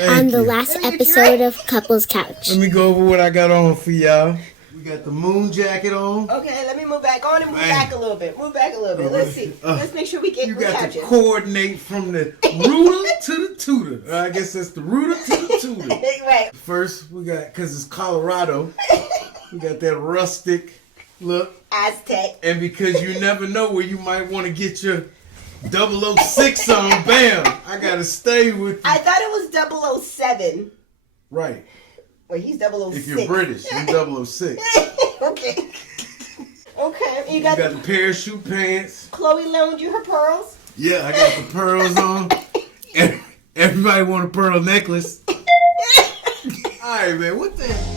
on the last episode of Couples Couch. Let me go over what I got on for y'all. We got the moon jacket on. Okay, let me move back on and move back a little bit. Let's see. Let's make sure we get You the got couches. to coordinate from the rooter to the tutor. I guess that's the rooter to the tutor. Right. First, we got, because it's Colorado, we got that rustic look. Aztec. And because you never know where you might want to get your 006 on, bam, I got to stay with you. I thought it was 007. Right. Well, he's 006. If you're British, you're 006. Okay. Okay. You got the parachute pants. Chloe loaned you her pearls? Yeah, I got the pearls on. Everybody want a pearl necklace. Alright, man, what the hell?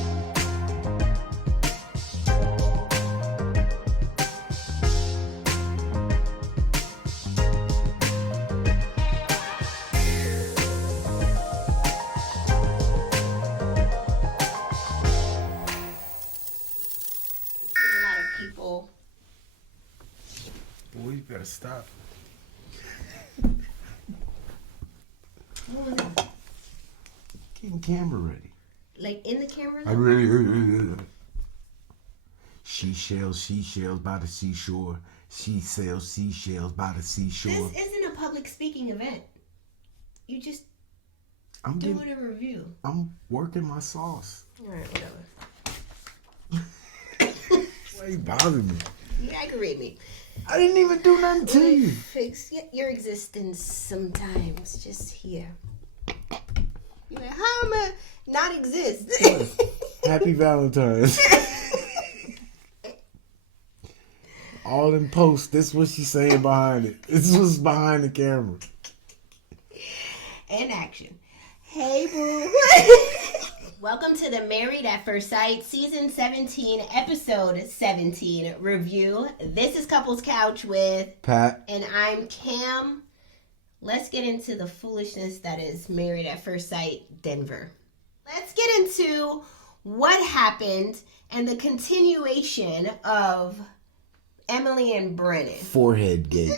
Boy, you better stop. What was that? Getting camera ready. Like in the camera? I really. She sells seashells by the seashore. She sells seashells by the seashore. This isn't a public speaking event. You just doing a review. I'm working my sauce. Alright, whatever. Why you bothering me? You aggravate me. I didn't even do nothing to you. Fix your existence sometimes. Just here. You're like, how am I not exist? Happy Valentine's. All in post. This is what she's saying behind it. This was behind the camera. And action. Hey, boo. Welcome to the Married at First Sight, Season 17, Episode 17 review. This is Couples Couch with Pat. And I'm Cam. Let's get into the foolishness that is Married at First Sight, Denver. Let's get into what happened and the continuation of Emily and Brennan. Forehead gate.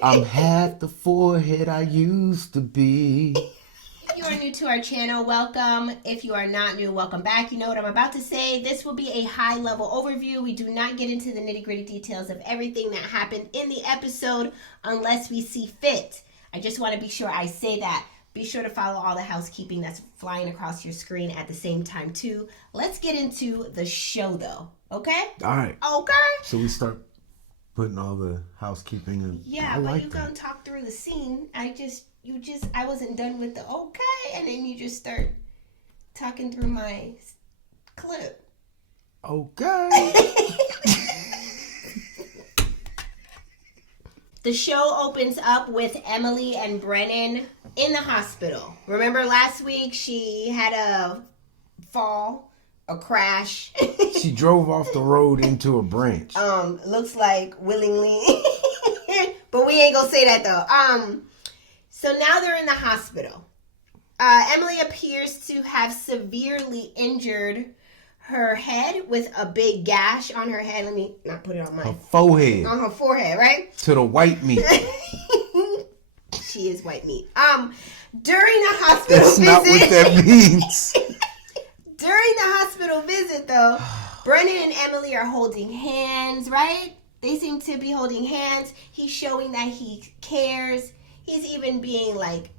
I'm half the forehead I used to be. If you are new to our channel, welcome. If you are not new, welcome back. You know what I'm about to say. This will be a high-level overview. We do not get into the nitty-gritty details of everything that happened in the episode unless we see fit. I just want to be sure I say that. Be sure to follow all the housekeeping that's flying across your screen at the same time, too. Let's get into the show, though. Okay? All right. Okay. So we start putting all the housekeeping in. Yeah, but you gonna talk through the scene. I wasn't done with the okay, and then you just start talking through my clip. Okay. The show opens up with Emily and Brennan in the hospital. Remember last week she had a fall, a crash. She drove off the road into a branch. Looks like willingly. But we ain't gonna say that though. So now they're in the hospital. Emily appears to have severely injured her head with a big gash on her head. Let me not put it on her forehead. On her forehead, right? To the white meat. She is white meat. During the hospital That's visit. That's not what that means. During the hospital visit, though, Brennan and Emily are holding hands, right? They seem to be holding hands. He's showing that he cares. He's even being, like,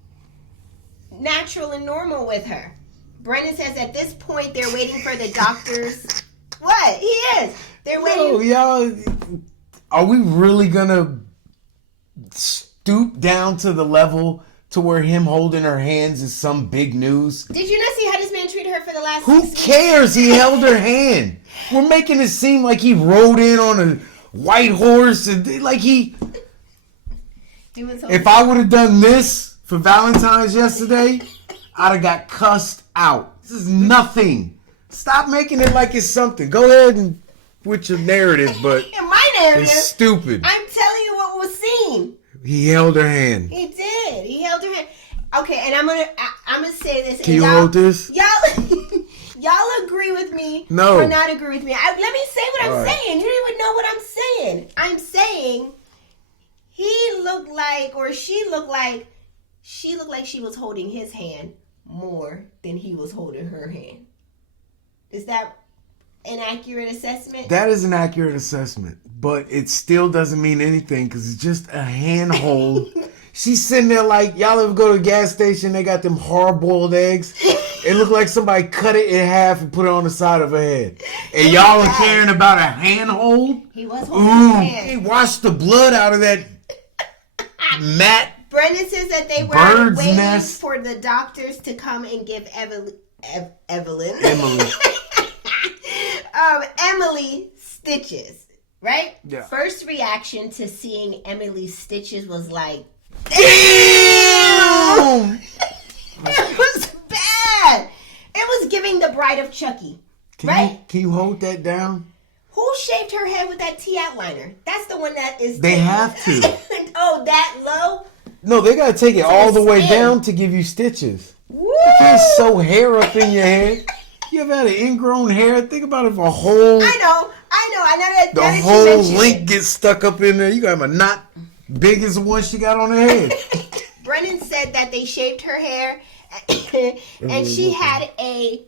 natural and normal with her. Brennan says at this point they're waiting for the doctors. What? He is. They're waiting. No, y'all, are we really gonna stoop down to the level to where him holding her hands is some big news? Did you not see how this man treated her for the last Who 6 weeks? cares? He held her hand. We're making it seem like he rode in on a white horse and like he... If I would have done this for Valentine's yesterday, I'd have got cussed out. This is nothing. Stop making it like it's something. Go ahead and with your narrative, but My narrative. It's stupid. I'm telling you what was seen. He held her hand. He did. He held her hand. Okay, and I'm gonna say this. Can you hold this? Y'all agree with me? No. Or not agree with me? Let me say what I'm right. saying. You don't even know what I'm saying. I'm saying he looked like, or she looked like, she looked like she was holding his hand more than he was holding her hand. Is that an accurate assessment? That is an accurate assessment, but it still doesn't mean anything because it's just a handhold. She's sitting there like, y'all ever go to a gas station, they got them hard-boiled eggs? It looked like somebody cut it in half and put it on the side of her head. And y'all are caring about a handhold? He was holding his hand. He washed the blood out of that mat. Brennan says that they were Bird's waiting nest. for the doctors to come and give Emily stitches, right? Yeah. First reaction to seeing Emily's stitches was like, Damn! it was bad. It was giving the Bride of Chucky, right? Can you hold that down? Who shaved her head with that T outliner? That's the one that is. They have to. Oh, that low? No, they gotta take it all the way skin. down to give you stitches. Woo! You can't sew hair up in your head. You ever had an ingrown hair? Think about if a whole I know. the whole link gets stuck up in there. You got a knot big as the one she got on her head. Brennan said that they shaved her hair, and she had a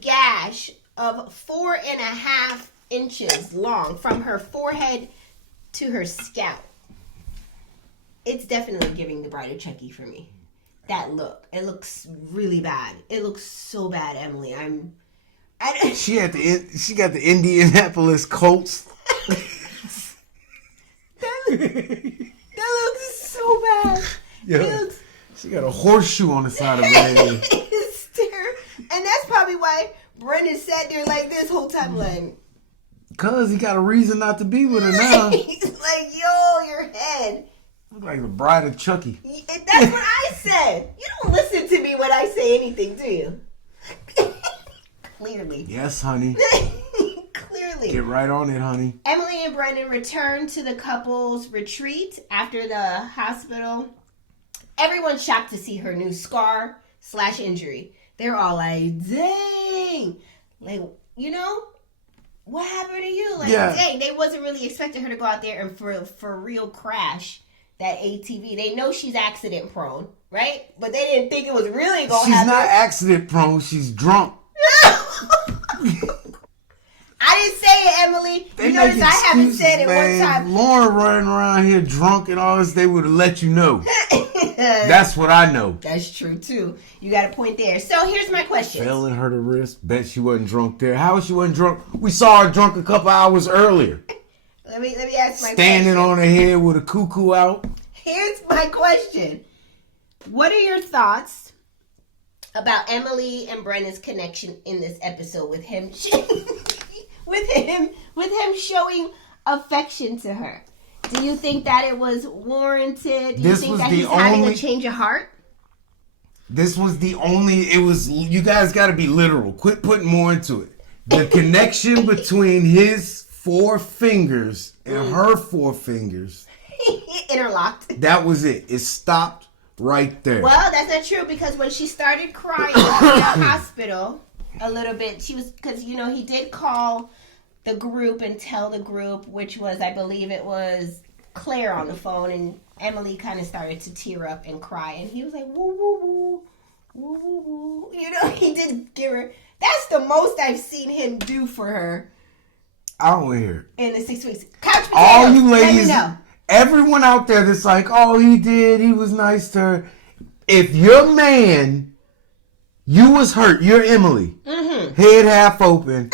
gash of 4.5 inches long from her forehead to her scalp. It's definitely giving the Bride of Chucky for me. That look. It looks really bad. It looks so bad, Emily. She got the Indianapolis Colts. That looks so bad. Yeah. She got a horseshoe on the side of her head. It's terrible. And that's probably why Brennan sat there like this whole time, like, Cause he got a reason not to be with her now. he's like, yo, your head. Look like the Bride of Chucky. That's what I said. You don't listen to me when I say anything, do you? Clearly. Yes, honey. Clearly. Get right on it, honey. Emily and Brennan returned to the couple's retreat after the hospital. Everyone's shocked to see her new scar/injury. They're all like, dang. Like, you know, what happened to you? Like, dang. They wasn't really expecting her to go out there and for real crash that ATV. They know she's accident prone, right? But they didn't think it was really going to happen. She's not accident prone. She's drunk. I didn't say it, Emily. You notice I haven't said it one time. If Lauren running around here drunk and all this, they would have let you know. That's what I know. That's true, too. You got a point there. So here's my question. Fell and hurt her wrist. Bet she wasn't drunk there. How she wasn't drunk? We saw her drunk a couple hours earlier. Let me ask my Standing question. on her head with a cuckoo out. Here's my question. What are your thoughts about Emily and Brennan's connection in this episode with him with him showing affection to her? Do you think that it was warranted? Do you think that he's having a change of heart? This was the only, you guys got to be literal. Quit putting more into it. The connection between his 4 fingers and her 4 fingers. Interlocked. That was it. It stopped right there. Well, that's not true because when she started crying in the hospital a little bit, she was, because, you know, he did call the group and tell the group, which was, I believe it was Claire on the phone, and Emily kind of started to tear up and cry, and he was like, woo, woo, woo, woo, woo, woo. You know, he did give her, that's the most I've seen him do for her. I don't want to hear it. In the 6 weeks. Couch potatoes, all you ladies, let me know. Everyone out there that's like, oh, he was nice to her. If your man, you was hurt, you're Emily, head half open,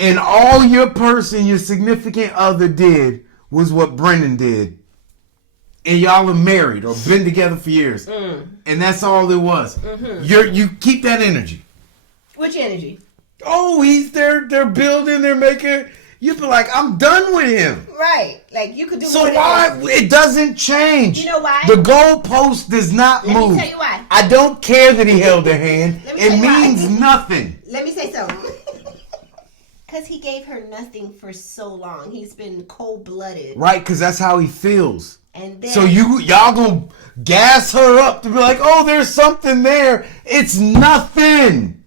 and all your person, your significant other did was what Brennan did, and y'all are married or been together for years, and that's all it was. You keep that energy. Which energy? Oh, they're building, they're making. You'd be like, I'm done with him. Right. Like, you could do So why? It doesn't change. You know why? The goalpost does not move. Let me tell you why. I don't care that he held her hand. It means nothing. Let me say something. Because he gave her nothing for so long. He's been cold-blooded. Right, because that's how he feels. And then, So y'all gonna gas her up to be like, oh, there's something there. It's nothing.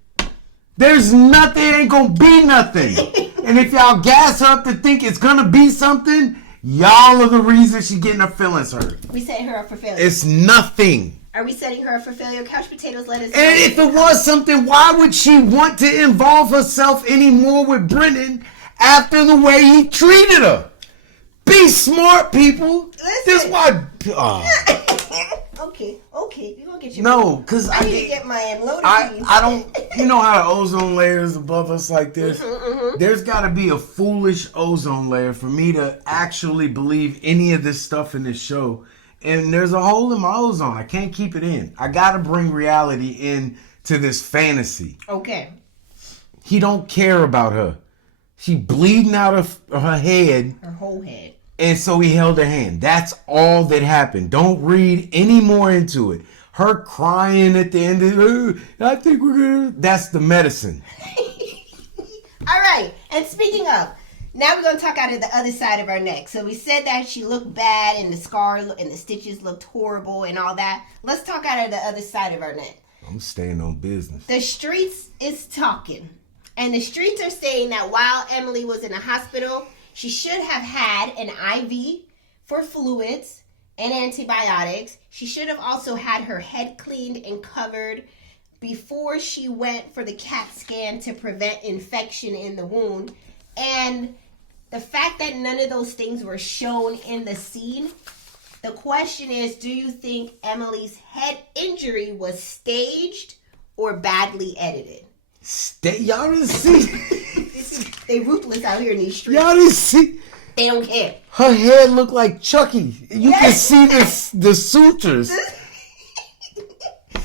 There's nothing. It ain't gonna be nothing. And if y'all gas her up to think it's gonna be something, Y'all are the reason she's getting her feelings hurt. We set her up for failure. It's nothing. Are we setting her up for failure? Couch Potatoes, let us know. And if it was something, why would she want to involve herself anymore with Brennan after the way he treated her? Be smart, people. Listen. This why. Okay. You gonna get your. No, because I need to get my loaded. I don't. You know how the ozone layer is above us like this? There's got to be a foolish ozone layer for me to actually believe any of this stuff in this show. And there's a hole in my ozone. I can't keep it in. I got to bring reality in to this fantasy. Okay. He don't care about her. She bleeding out of her head. Her whole head. And so he held her hand. That's all that happened. Don't read any more into it. Her crying at the end of I think we're going to... That's the medicine. All right. And speaking of, now we're going to talk out of the other side of our neck. So we said that she looked bad and the scar and the stitches looked horrible and all that. Let's talk out of the other side of our neck. I'm staying on business. The streets is talking. And the streets are saying that while Emily was in the hospital, she should have had an IV for fluids and antibiotics. She should have also had her head cleaned and covered before she went for the CAT scan to prevent infection in the wound. And the fact that none of those things were shown in the scene, the question is, do you think Emily's head injury was staged or badly edited? Y'all didn't see. They ruthless out here in these streets. Y'all didn't see. They don't care. Her head looked like Chucky. You can see the sutures.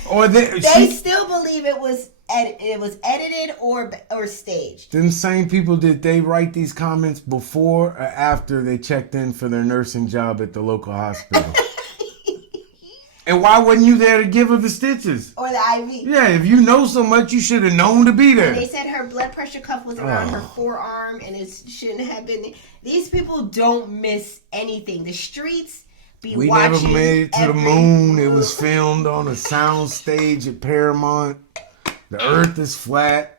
Or they still believe it was edited or staged. Them same people, did they write these comments before or after they checked in for their nursing job at the local hospital? And why wasn't you there to give her the stitches? Or the IV. Yeah, if you know so much, you should have known to be there. And they said her blood pressure cuff was around her forearm and it shouldn't have been. These people don't miss anything. The streets be we watching. We never made it to the moon. It was filmed on a sound stage at Paramount. The earth is flat.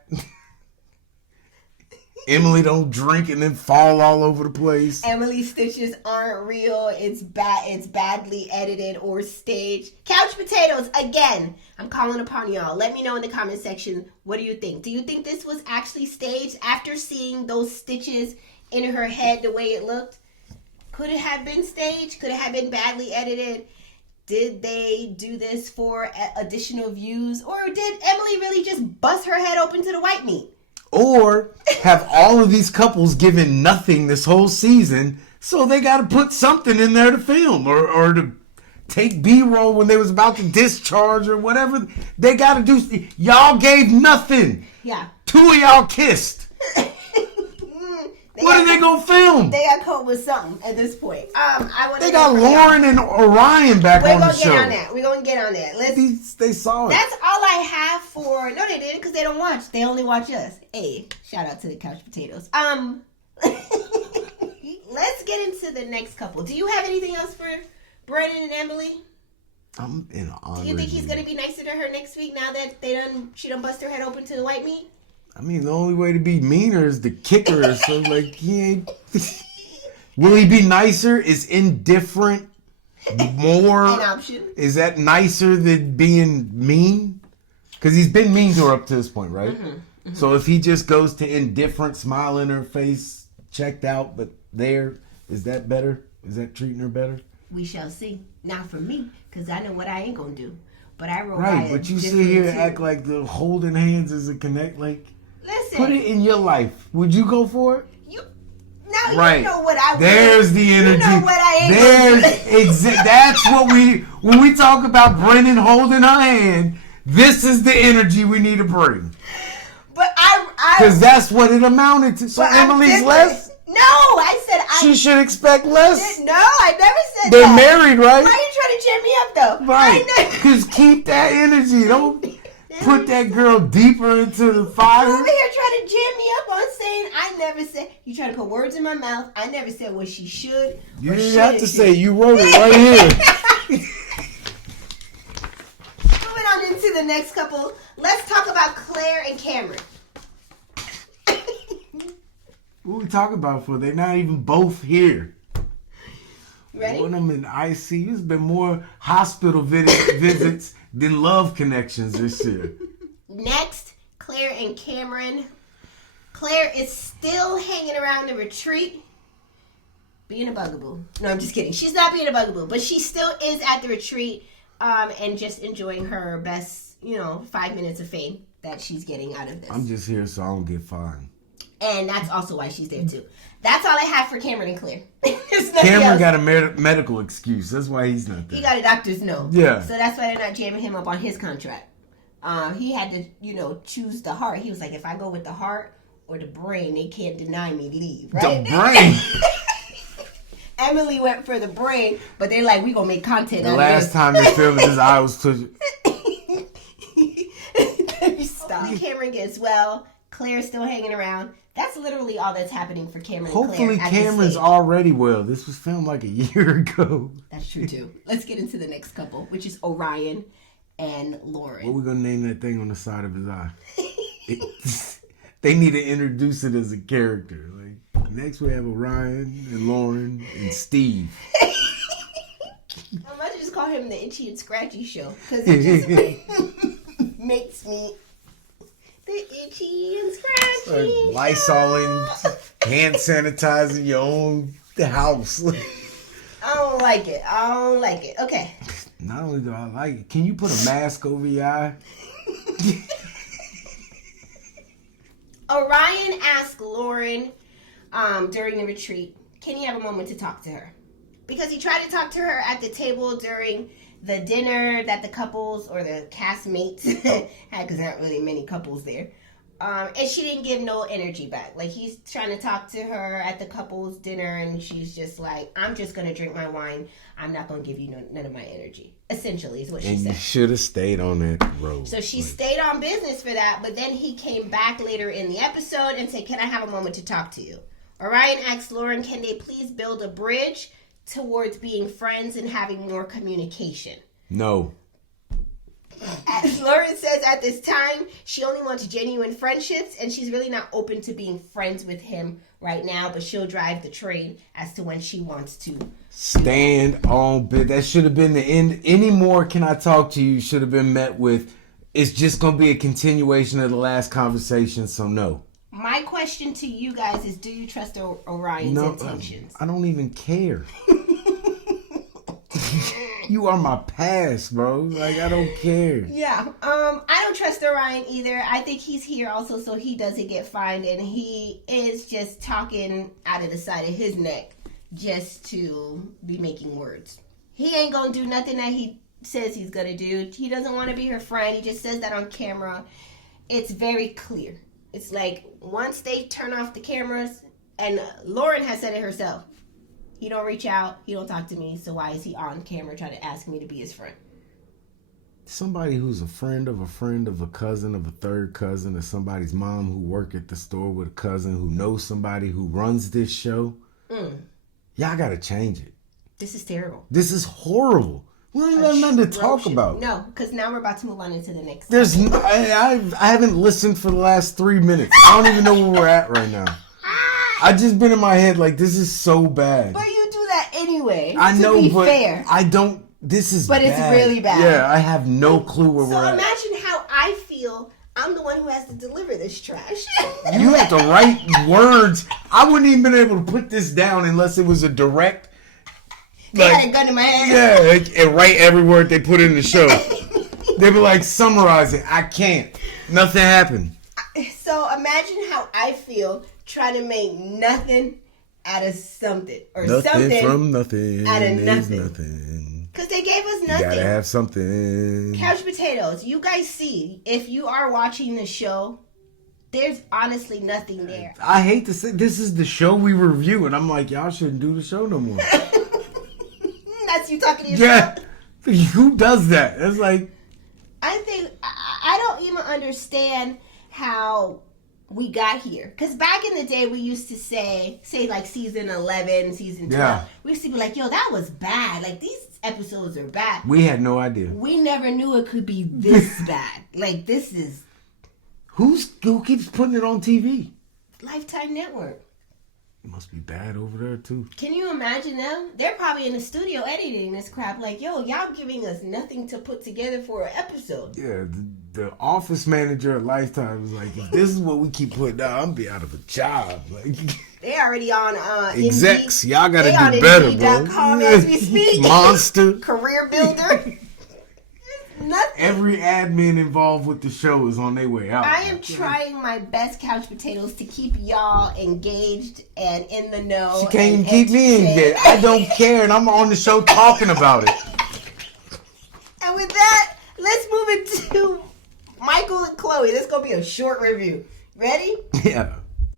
Emily don't drink and then fall all over the place. Emily's stitches aren't real. It's badly edited or staged. Couch Potatoes, again, I'm calling upon y'all. Let me know in the comment section, what do you think? Do you think this was actually staged after seeing those stitches in her head the way it looked? Could it have been staged? Could it have been badly edited? Did they do this for additional views? Or did Emily really just bust her head open to the white meat? Or have all of these couples given nothing this whole season, so they got to put something in there to film or to take B-roll when they was about to discharge or whatever. They got to do. Y'all gave nothing. Yeah. 2 of y'all kissed. What are they going to film? They got caught with something at this point. They got Lauren and Orion back on the show. We're going to get on that. They saw it. That's all I have for... No, they didn't, because they don't watch. They only watch us. Hey, shout out to the Couch Potatoes. Let's get into the next couple. Do you have anything else for Brennan and Emily? I'm in an honor. Do you think he's going to be nicer to her next week now that she done bust her head open to the white meat? I mean, the only way to be meaner is to kick her. So, like, he ain't... Will he be nicer? Is indifferent more... An option. Is that nicer than being mean? Because he's been mean to her up to this point, right? Mm-hmm. Mm-hmm. So if he just goes to indifferent, smile in her face, checked out, but there, is that better? Is that treating her better? We shall see. Not for me, because I know what I ain't going to do. But I roll right, but you sit here and act like the holding hands is a connect. Like, listen, put it in your life. Would you go for it? Right. You know what I would. There's the energy. You know what I ain't That's what when we talk about Brennan holding her hand, this is the energy we need to bring. But because that's what it amounted to. So Emily's less? No, I said she should expect less. No, I never said They're that. Married, right? Why are you trying to cheer me up though? Right. Because keep that energy. Don't put that girl deeper into the fire. You over here trying to jam me up on saying I never said. You trying to put words in my mouth. I never said what she should. You didn't have to say. You wrote it right here. Moving on into the next couple. Let's talk about Claire and Cameron. What we talking about for? They're not even both here. Ready? When I'm in ICU, there's been more hospital visits than love connections this year. Next, Claire and Cameron. Claire is still hanging around the retreat, being a bugaboo. No, I'm just kidding. She's not being a bugaboo, but she still is at the retreat and just enjoying her best, 5 minutes of fame that she's getting out of this. I'm just here so I don't get fined. And that's also why she's there too. That's all I have for Cameron and Claire. Cameron got a medical excuse. That's why he's not there. He got a doctor's note. Yeah. So that's why they're not jamming him up on his contract. He had to, choose the heart. He was like, if I go with the heart or the brain, they can't deny me leave. Right? The brain. Emily went for the brain, but they're like, we gonna make content. The last time they filmed, his eye was twitching. Stop. Cameron gets well. Claire's still hanging around. That's literally all that's happening for Cameron. Hopefully, and Claire Cameron's already well. This was filmed like a year ago. That's true too. Let's get into the next couple, which is Orion and Lauren. What are we gonna name that thing on the side of his eye? They need to introduce it as a character. Like next, we have Orion and Lauren and Steve. I might just call him the Itchy and Scratchy Show because it just makes me the Itchy and Scratchy. Lysoling, hand sanitizing your own house. I don't like it. Okay. Not only do I like it, can you put a mask over your eye? Orion asked Lauren during the retreat, can he have a moment to talk to her? Because he tried to talk to her at the table during the dinner that the couples or the castmates had, because there aren't really many couples there. And she didn't give no energy back. Like, he's trying to talk to her at the couples dinner, and she's just like, I'm just going to drink my wine. I'm not going to give you none of my energy. Essentially, is what she said. And you should have stayed on that road. So she stayed on business for that, but then he came back later in the episode and said, can I have a moment to talk to you? Orion asked Lauren, can they please build a bridge towards being friends and having more communication? No. As Lauren says, at this time, she only wants genuine friendships, and she's really not open to being friends with him right now, but she'll drive the train as to when she wants to. Stand on bit. That should have been the end. Any more can I talk to you should have been met with, it's just going to be a continuation of the last conversation, so no. My question to you guys is, do you trust Orion's intentions? I don't even care. You are my past, bro. Like, I don't care. Yeah. I don't trust Orion either. I think he's here also so he doesn't get fined, and he is just talking out of the side of his neck just to be making words. He ain't gonna do nothing that he says he's gonna do. He doesn't want to be her friend. He just says that on camera. It's very clear. It's like once they turn off the cameras, and Lauren has said it herself, he don't reach out, he don't talk to me, so why is he on camera trying to ask me to be his friend? Somebody who's a friend of a cousin of a third cousin, or somebody's mom who work at the store with a cousin who knows somebody who runs this show. Y'all gotta change it. This is terrible. This is horrible. We don't even have nothing to talk about. No, because now we're about to move on into the next. I haven't listened for the last 3 minutes. I don't even know where we're at right now. I just been in my head like, this is so bad. But you do that anyway. I know, to be but fair. I don't. This is but bad. It's really bad. Yeah, I have no clue where we're at. So imagine how I feel. I'm the one who has to deliver this trash. You have to write words. I wouldn't even been able to put this down unless it was a direct. They had a gun in my hand. Yeah, and write every word they put in the show. They be like, summarize it. I can't. Nothing happened. So imagine how I feel trying to make nothing out of something. Or nothing something from nothing out of is nothing. Because they gave us nothing. You gotta have something. Couch potatoes. You guys see, if you are watching the show, there's honestly nothing there. I hate to say, this is the show we review, and I'm like, y'all shouldn't do the show no more. That's you talking to yourself? Yeah. Who does that? It's like... I think, I don't even understand how we got here. Because back in the day, we used to say like season 11, season 12. Yeah. We used to be like, yo, that was bad. Like, these episodes are bad. We had no idea. We never knew it could be this bad. Like, this is... Who keeps putting it on TV? Lifetime Network. Must be bad over there too. Can you imagine them? They're probably in the studio editing this crap. Like, yo, y'all giving us nothing to put together for an episode. Yeah, the office manager at Lifetime was like, if this is what we keep putting out, I'm gonna be out of a job. Like, they already on execs. Y'all gotta do better, bro. As we speak. Monster. Career builder. Nothing. Every admin involved with the show is on their way out. I am trying my best, couch potatoes, to keep y'all engaged and in the know. She can't even keep me engaged. I don't care, and I'm on the show talking about it. And with that, let's move into Michael and Chloe. This is going to be a short review. Ready? Yeah.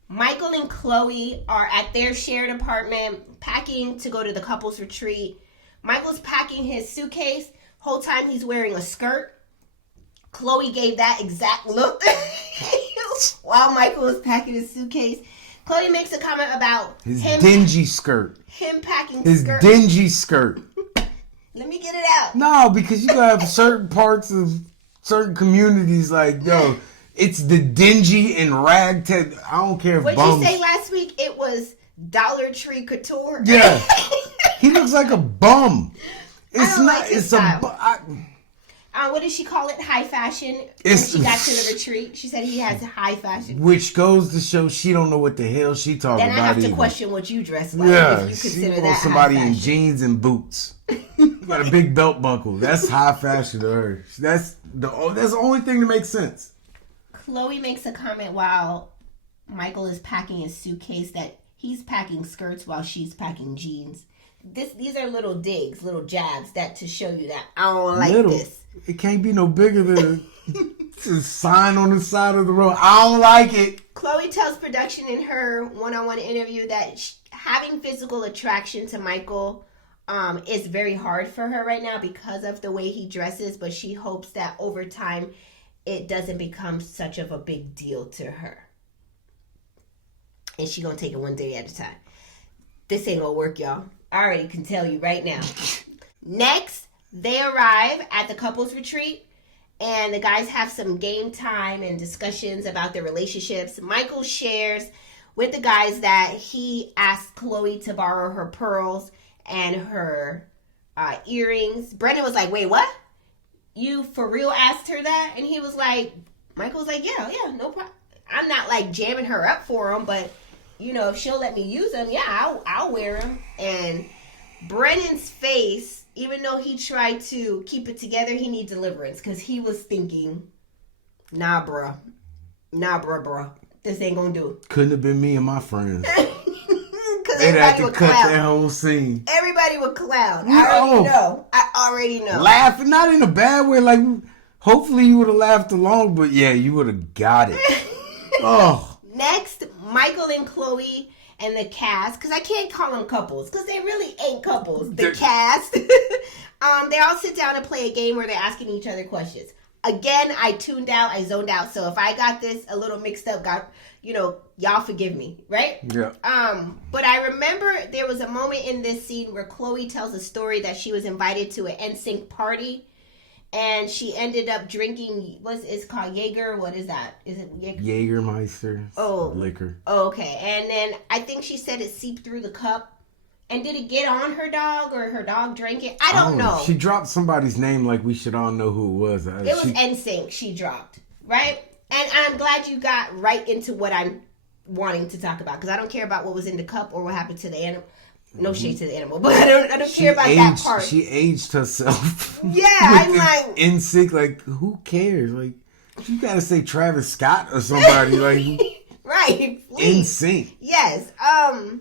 Michael and Chloe are at their shared apartment packing to go to the couples retreat. Michael's packing his suitcase. Whole time he's wearing a skirt. Chloe gave that exact look while Michael was packing his suitcase. Chloe makes a comment about his dingy skirt. Him packing his skirt. dingy skirt. Let me get it out. No, because you gotta have certain parts of certain communities like, yo, it's the dingy and ragtag. I don't care if What'd bums. you say last week? It was Dollar Tree Couture. Yeah. He looks like a bum. It's not. Like it's style. What did she call it? High fashion. When she got to the retreat, she said he has high fashion, which goes to show she don't know what the hell she talking about. Then I have to question what you dress like. Yeah, if you consider that somebody in jeans and boots, got a big belt buckle. That's high fashion to her. That's the only thing that makes sense. Chloe makes a comment while Michael is packing his suitcase that he's packing skirts while she's packing jeans. These are little digs, little jabs that to show you that I don't like this. It can't be no bigger than a sign on the side of the road. I don't like it. Chloe tells production in her one-on-one interview that having physical attraction to Michael is very hard for her right now because of the way he dresses, but she hopes that over time it doesn't become such of a big deal to her. And she's going to take it one day at a time. This ain't going to work, y'all. I already can tell you right now. Next, they arrive at the couples retreat, and the guys have some game time and discussions about their relationships. Michael shares with the guys that he asked Chloe to borrow her pearls and her earrings. Brennan was like, wait, what? You for real asked her that? And he was like, Michael was like, yeah, no problem. I'm not like jamming her up for them, but you know, if she'll let me use them, yeah, I'll wear them. And Brennan's face, even though he tried to keep it together, he needs deliverance. Because he was thinking, nah, bruh. This ain't gonna do it. Couldn't have been me and my friends. They'd have to cut that whole scene. Everybody would clown. I already know. Laughing, not in a bad way. Like, hopefully you would have laughed along, but yeah, you would have got it. Oh. Next, Michael and Chloe and the cast, because I can't call them couples, because they really ain't couples. The cast, they all sit down and play a game where they're asking each other questions. Again, I tuned out, I zoned out, so if I got this a little mixed up, y'all forgive me, right? Yeah. But I remember there was a moment in this scene where Chloe tells a story that she was invited to an NSYNC party. And she ended up drinking, it's called Jaeger? What is that? Is it Jaeger? Jägermeister. Oh. Liquor. Oh, okay. And then I think she said it seeped through the cup. And did it get on her dog or her dog drank it? I don't know. She dropped somebody's name like we should all know who it was. It was NSYNC she dropped, right? And I'm glad you got right into what I'm wanting to talk about. Because I don't care about what was in the cup or what happened to the animal. No shade to the animal, but I don't care about that part. She aged herself. Yeah, I'm like NSYNC. Like, who cares? Like, you gotta say Travis Scott or somebody. Like, right? NSYNC. Yes. All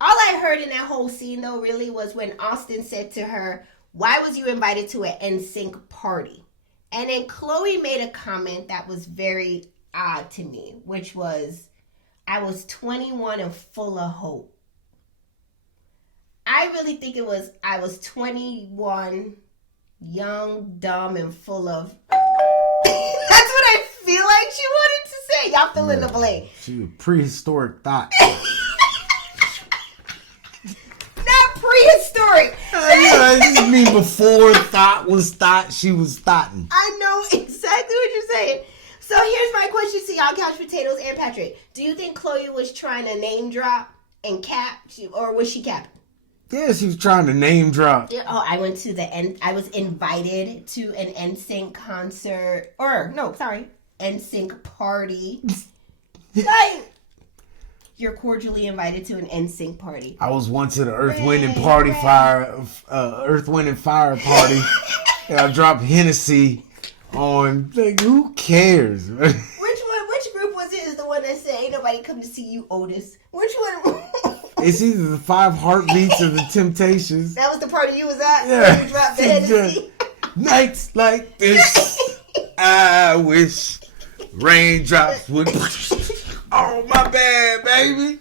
I heard in that whole scene though, really, was when Austin said to her, "Why was you invited to an NSYNC party?" And then Chloe made a comment that was very odd to me, which was, "I was 21 and full of hope." I really think it was, I was 21, young, dumb, and full of... That's what I feel like she wanted to say. Y'all fill in the blank. She was prehistoric thought. Not prehistoric. I just mean before thought was thought, she was thoughting. I know exactly what you're saying. So here's my question to y'all, Couch Potatoes and Patrick. Do you think Chloe was trying to name drop and cap, or was she capping? Yeah, she was trying to name drop. Oh, I went to I was invited to an NSYNC concert, NSYNC party. Like, you're cordially invited to an NSYNC party. I was once at an Earth, Wind and Fire party, and I dropped Hennessy on. Like, who cares? Which group was it? Is the one that said, "Ain't nobody come to see you, Otis"? Which one? It's either the 5 Heartbeats or the Temptations. That was the party you was at? Yeah. You dropped the Hennessy? Nights like this, I wish raindrops would. Oh, my bad, baby.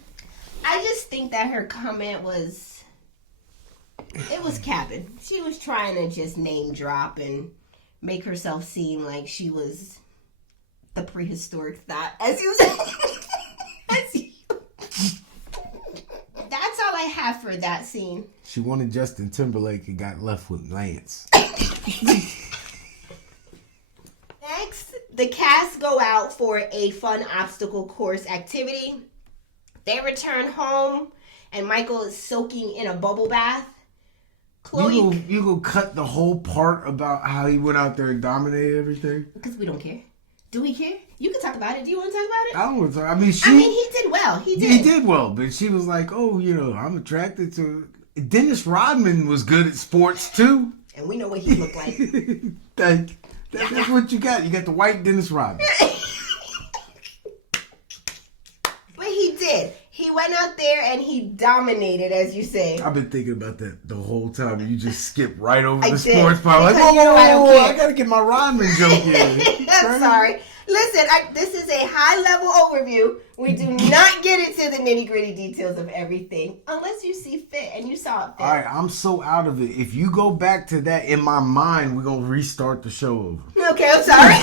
I just think that her comment was capping. She was trying to just name drop and make herself seem like she was the prehistoric thought, as you said. That's all I have for that scene. She wanted Justin Timberlake and got left with Lance. Next, the cast go out for a fun obstacle course activity. They return home, and Michael is soaking in a bubble bath. Chloe, you go cut the whole part about how he went out there and dominated everything? Because we don't care. Do we care? You can talk about it. Do you want to talk about it? I don't want to talk. I mean, he did well. He did well, but she was like, "Oh, I'm attracted to." Dennis Rodman was good at sports too, and we know what he looked like. That's what you got. You got the white Dennis Rodman. But he did. He went out there and he dominated, as you say. I've been thinking about that the whole time. And you just skip right over the sports part. Like, whoa, I gotta get my Rodman joke in. I'm sorry. Listen, this is a high-level overview. We do not get into the nitty-gritty details of everything unless you see fit, and you saw it fit. All right, I'm so out of it. If you go back to that in my mind, we're going to restart the show over. Okay, I'm sorry.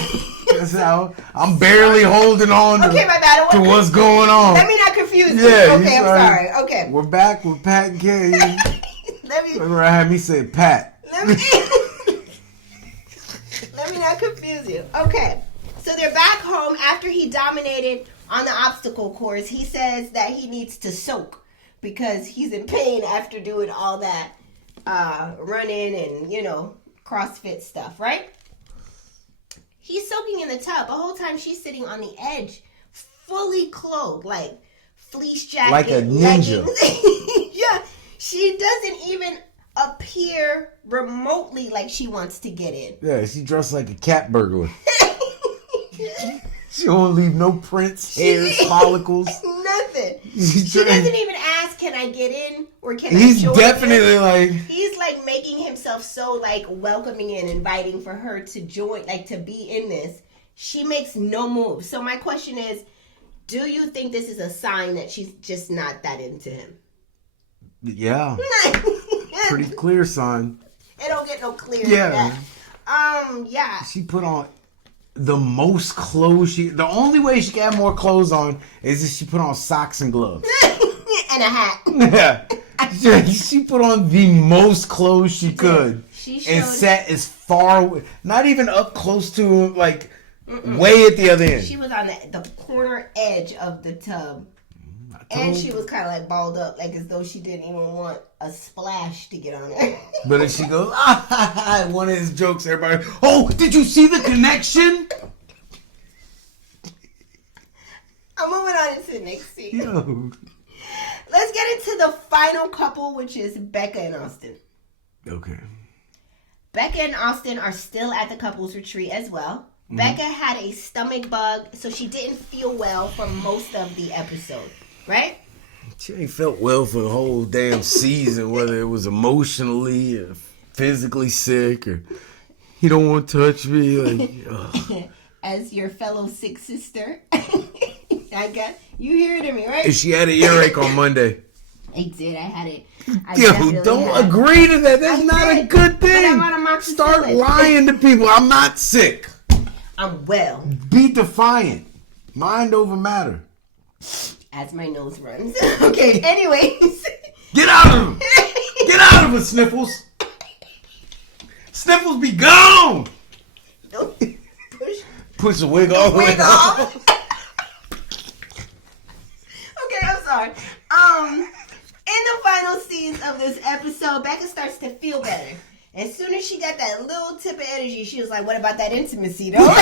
That's how I'm barely holding on to what's going on. Let me not confuse you. Yeah, okay, I'm sorry. Okay. We're back with Pat and Kay. Remember, I had me say Pat. Let me not confuse you. Okay. So they're back home after he dominated on the obstacle course. He says that he needs to soak because he's in pain after doing all that running and, CrossFit stuff, right? He's soaking in the tub. The whole time she's sitting on the edge, fully clothed, like fleece jacket, like a ninja. Yeah, she doesn't even appear remotely like she wants to get in. Yeah, she dressed like a cat burglar. She won't leave no prints, hairs, follicles. Nothing. She doesn't even ask, can I get in? Or can I He's join definitely in? like... He's like making himself so like welcoming and inviting for her to join, like to be in this. She makes no move. So my question is, do you think this is a sign that she's just not that into him? Yeah. Pretty clear sign. It don't get no clearer than that. Yeah. She put on the most clothes the only way she can have more clothes on is if she put on socks and gloves. And a hat. Yeah. She put on the most clothes she could. And sat as far away, not even up close to him, like way at the other end. She was on the corner edge of the tub. And she was kind of like balled up, like as though she didn't even want a splash to get on there. But then she goes, one of his jokes, everybody, oh, did you see the connection? I'm moving on into the next scene. Yo. Let's get into the final couple, which is Becca and Austin. Okay. Becca and Austin are still at the couples retreat as well. Mm-hmm. Becca had a stomach bug, so she didn't feel well for most of the episode. Right? She ain't felt well for the whole damn season, whether it was emotionally or physically sick or he don't want to touch me. Like, as your fellow sick sister, I got you hearing me, right? And she had an earache on Monday. I did. I had it. Yo, don't agree to that. That's not a good thing. Start lying to people. I'm not sick. I'm well. Be defiant. Mind over matter. As my nose runs. Okay, anyways. Get out of it! Get out of it, Sniffles! Sniffles be gone! Push the wig all the way off. Okay, I'm sorry. In the final scenes of this episode, Becca starts to feel better. As soon as she got that little tip of energy, she was like, what about that intimacy, though?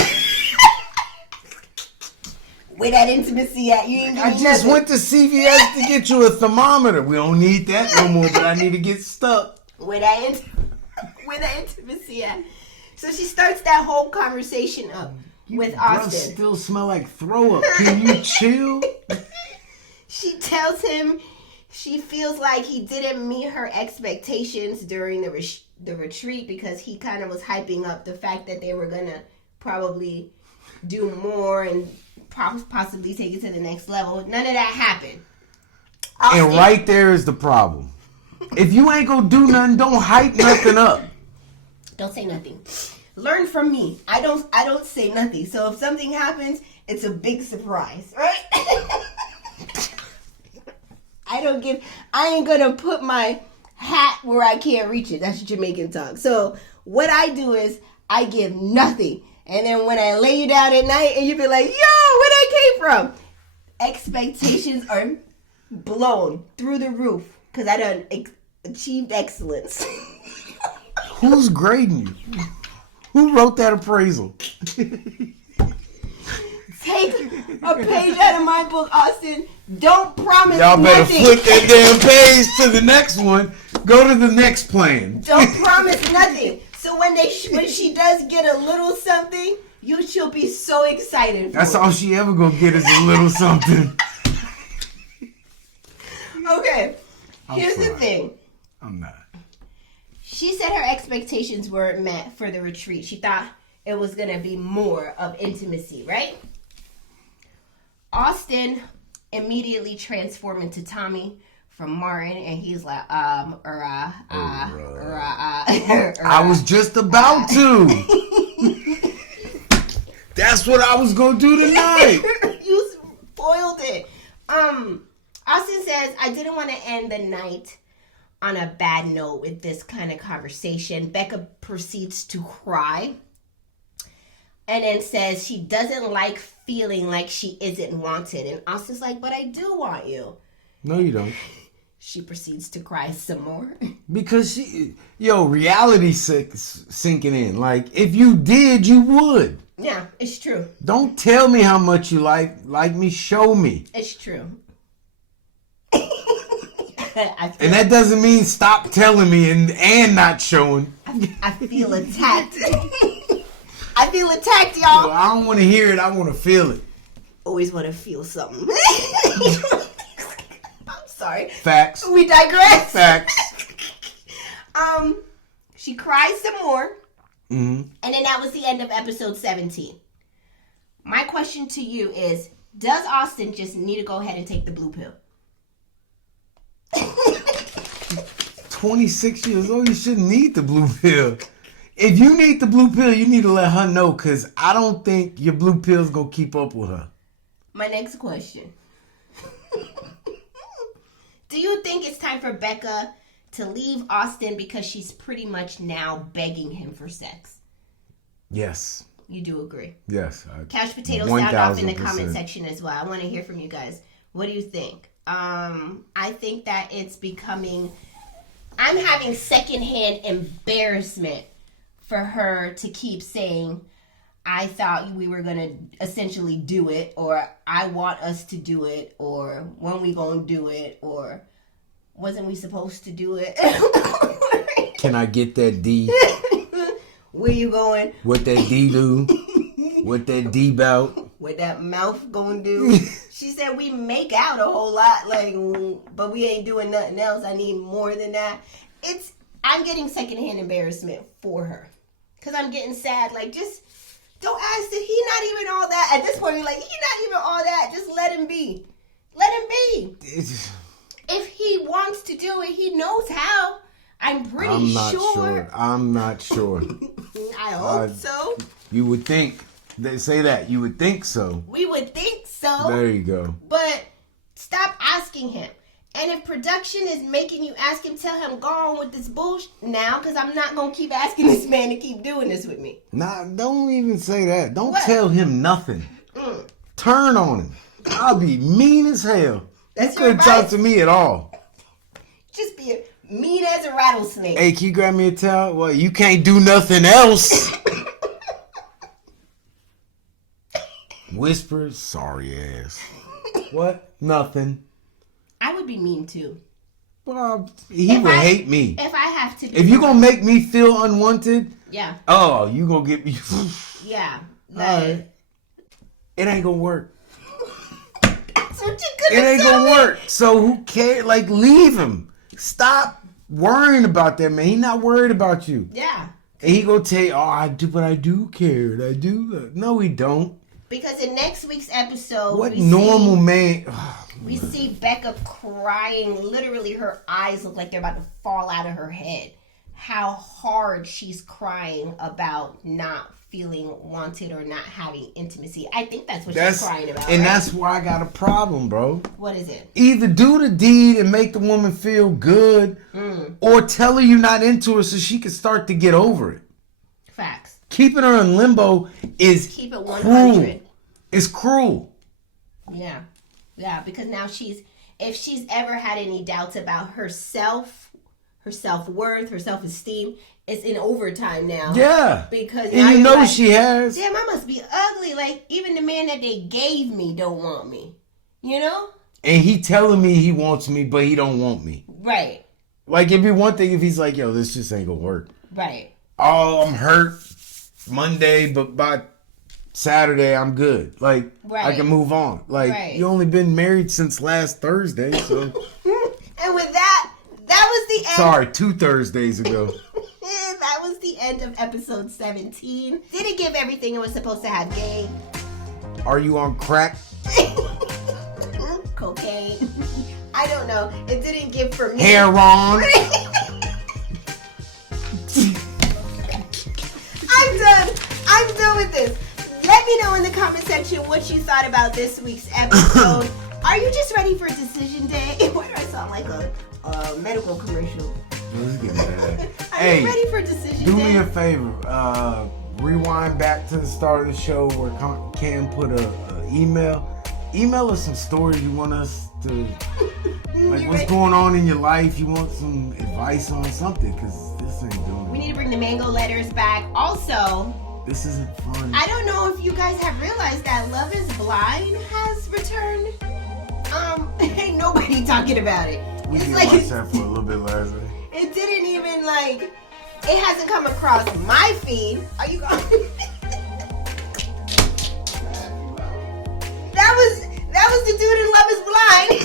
Where that intimacy at? You ain't I just went to CVS to get you a thermometer. We don't need that no more, but I need to get stuck. Where that intimacy at? So she starts that whole conversation up with Austin. Still smell like throw up. Can you chill? She tells him she feels like he didn't meet her expectations during the retreat because he kind of was hyping up the fact that they were gonna probably do more and possibly take it to the next level. None of that happened. Austin, and right there is the problem. If you ain't gonna do nothing, don't hype nothing up. Don't say nothing. Learn from me. I don't say nothing. So if something happens, it's a big surprise, right? I ain't gonna put my hat where I can't reach it. That's Jamaican talk. So what I do is I give nothing. And then when I lay you down at night and you be like, yo, where that came from? Expectations are blown through the roof because I done achieved excellence. Who's grading you? Who wrote that appraisal? Take a page out of my book, Austin. Don't promise Y'all better nothing. flip that damn page to the next one. Go to the next plan. Don't promise nothing. So when she does get a little something, she'll be so excited. That's all she ever gonna get is a little something. Okay, here's the thing. I'm not. She said her expectations weren't met for the retreat. She thought it was gonna be more of intimacy, right? Austin immediately transformed into Tommy from Martin, and he's like, I was just about to. That's what I was gonna do tonight. You spoiled it. Austin says, I didn't want to end the night on a bad note with this kind of conversation. Becca proceeds to cry and then says she doesn't like feeling like she isn't wanted. And Austin's like, but I do want you. No, you don't. She proceeds to cry some more. Because reality sinking in. Like, if you did, you would. Yeah, it's true. Don't tell me how much you like me. Show me. It's true. And that doesn't mean stop telling me and not showing. I feel attacked. I feel attacked, y'all. Yo, I don't want to hear it. I want to feel it. Always want to feel something. I'm sorry. Facts. We digress. Facts. She cries some more. Mm-hmm. And then that was the end of episode 17. My question to you is, does Austin just need to go ahead and take the blue pill? 26 years old, you shouldn't need the blue pill. If you need the blue pill, you need to let her know, because I don't think your blue pill's going to keep up with her. My next question. Do you think it's time for Becca to leave Austin because she's pretty much now begging him for sex? Yes. You do agree? Yes. Couch Potato sound off in the comment section as well. I want to hear from you guys. What do you think? I think that it's becoming... I'm having secondhand embarrassment for her to keep saying, I thought we were going to essentially do it, or I want us to do it, or when we going to do it, or wasn't we supposed to do it? Can I get that D? Where you going? What that D do? What that D bout? What that mouth gonna do? She said we make out a whole lot, like, but we ain't doing nothing else. I need more than that. I'm getting secondhand embarrassment for her. Because I'm getting sad. Like, just don't ask that he not even all that. At this point, you're like, he not even all that. Just let him be. Let him be. If he wants to do it, he knows how. I'm not sure. I'm not sure. I hope so. You would think. They say that. You would think so. We would think so. There you go. But stop asking him. And if production is making you ask him, tell him, go on with this bullshit now, because I'm not going to keep asking this man to keep doing this with me. Nah, don't even say that. Don't tell him nothing. Turn on him. I'll be mean as hell. That's You couldn't talk to me at all. Just be mean as a rattlesnake. Hey, can you grab me a towel? Well, you can't do nothing else. Whisper, sorry ass. What? Nothing. I would be mean too. Well, he would hate me. If I have to be. If you gonna make me feel unwanted, yeah. Oh, you gonna get me. Yeah. Alright. It ain't gonna work. That's what you could It have ain't gonna work. So who cares? Like, leave him. Stop worrying about that, man. He not worried about you. Yeah. And he gonna tell you, oh, I do, but I do care. I do. No, he don't. Because in next week's episode, What normal man? We see Becca crying. Literally, her eyes look like they're about to fall out of her head. How hard she's crying about not feeling wanted or not having intimacy. I think that's what she's crying about. And right? that's why I got a problem, bro. What is it? Either do the deed and make the woman feel good, or tell her you're not into her so she can start to get over it. Facts. Keeping her in limbo is Keep it 100. cruel. It's cruel. Yeah. Yeah, because now if she's ever had any doubts about herself, her self-worth, her self-esteem, it's in overtime now. Yeah. Because and now you you're know like, she has. damn, I must be ugly. Like, even the man that they gave me don't want me. You know? And he telling me he wants me, but he don't want me. Right. Like, it'd be one thing if he's like, yo, this just ain't gonna work. Right. Oh, I'm hurt Monday, but by Saturday I'm good. Like, I can move on. Like, you only been married since last Thursday, so. And with that was the end. Sorry, 2 Thursdays ago. That was the end of episode 17. Didn't give everything it was supposed to have, gang. Are you on crack? Cocaine. I don't know. It didn't give for me. Hair on. I'm done with this. Let me know in the comment section what you thought about this week's episode. Are you just ready for decision day? Why do I sound like a medical commercial? Let's get mad. Are you ready for decision do day? me a favor. Rewind back to the start of the show where Cam put a email. Email us some stories you want us to, like, what's going on in your life. You want some advice on something, because this ain't doing it. We need to bring the mango letters back. Also, this isn't fun. I don't know if you guys have realized that Love is Blind has returned. Ain't nobody talking about it. We It's did like watch that for a little bit last night. it didn't even it hasn't come across my feed. Are you going? That was the dude in Love is Blind.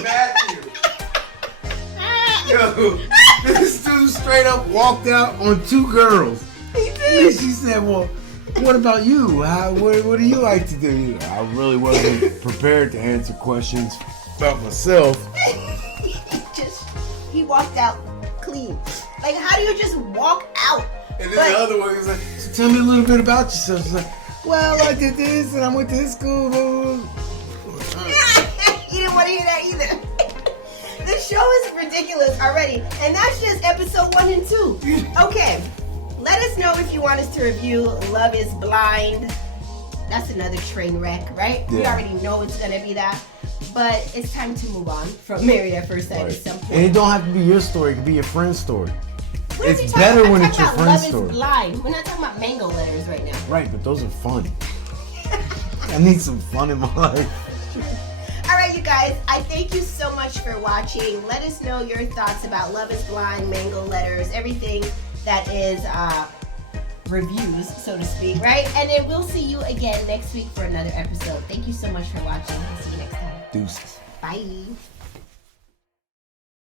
Yo, this dude straight up walked out on 2 girls. He did. And she said, well, what about you? What do you like to do? I really wasn't prepared to answer questions about myself. He walked out clean. Like, how do you just walk out? And then the other one was like, so tell me a little bit about yourself. She's like, well, I did this and I went to this school. You didn't want to hear that either. The show is ridiculous already. And that's just episode 1 and 2. Okay. Let us know if you want us to review Love is Blind. That's another train wreck, right? Yeah. We already know it's going to be that. But it's time to move on from Married at First Sight at some point. And it don't have to be your story. It could be your friend's story. What It's better when it's your friend's story. Love is Blind. We're not talking about mango letters right now. Right, but those are fun. I need some fun in my life. All right, you guys. I thank you so much for watching. Let us know your thoughts about Love is Blind, mango letters, everything that is reviews, so to speak, right? And then we'll see you again next week for another episode. Thank you so much for watching. We'll see you next time. Deuces. Bye.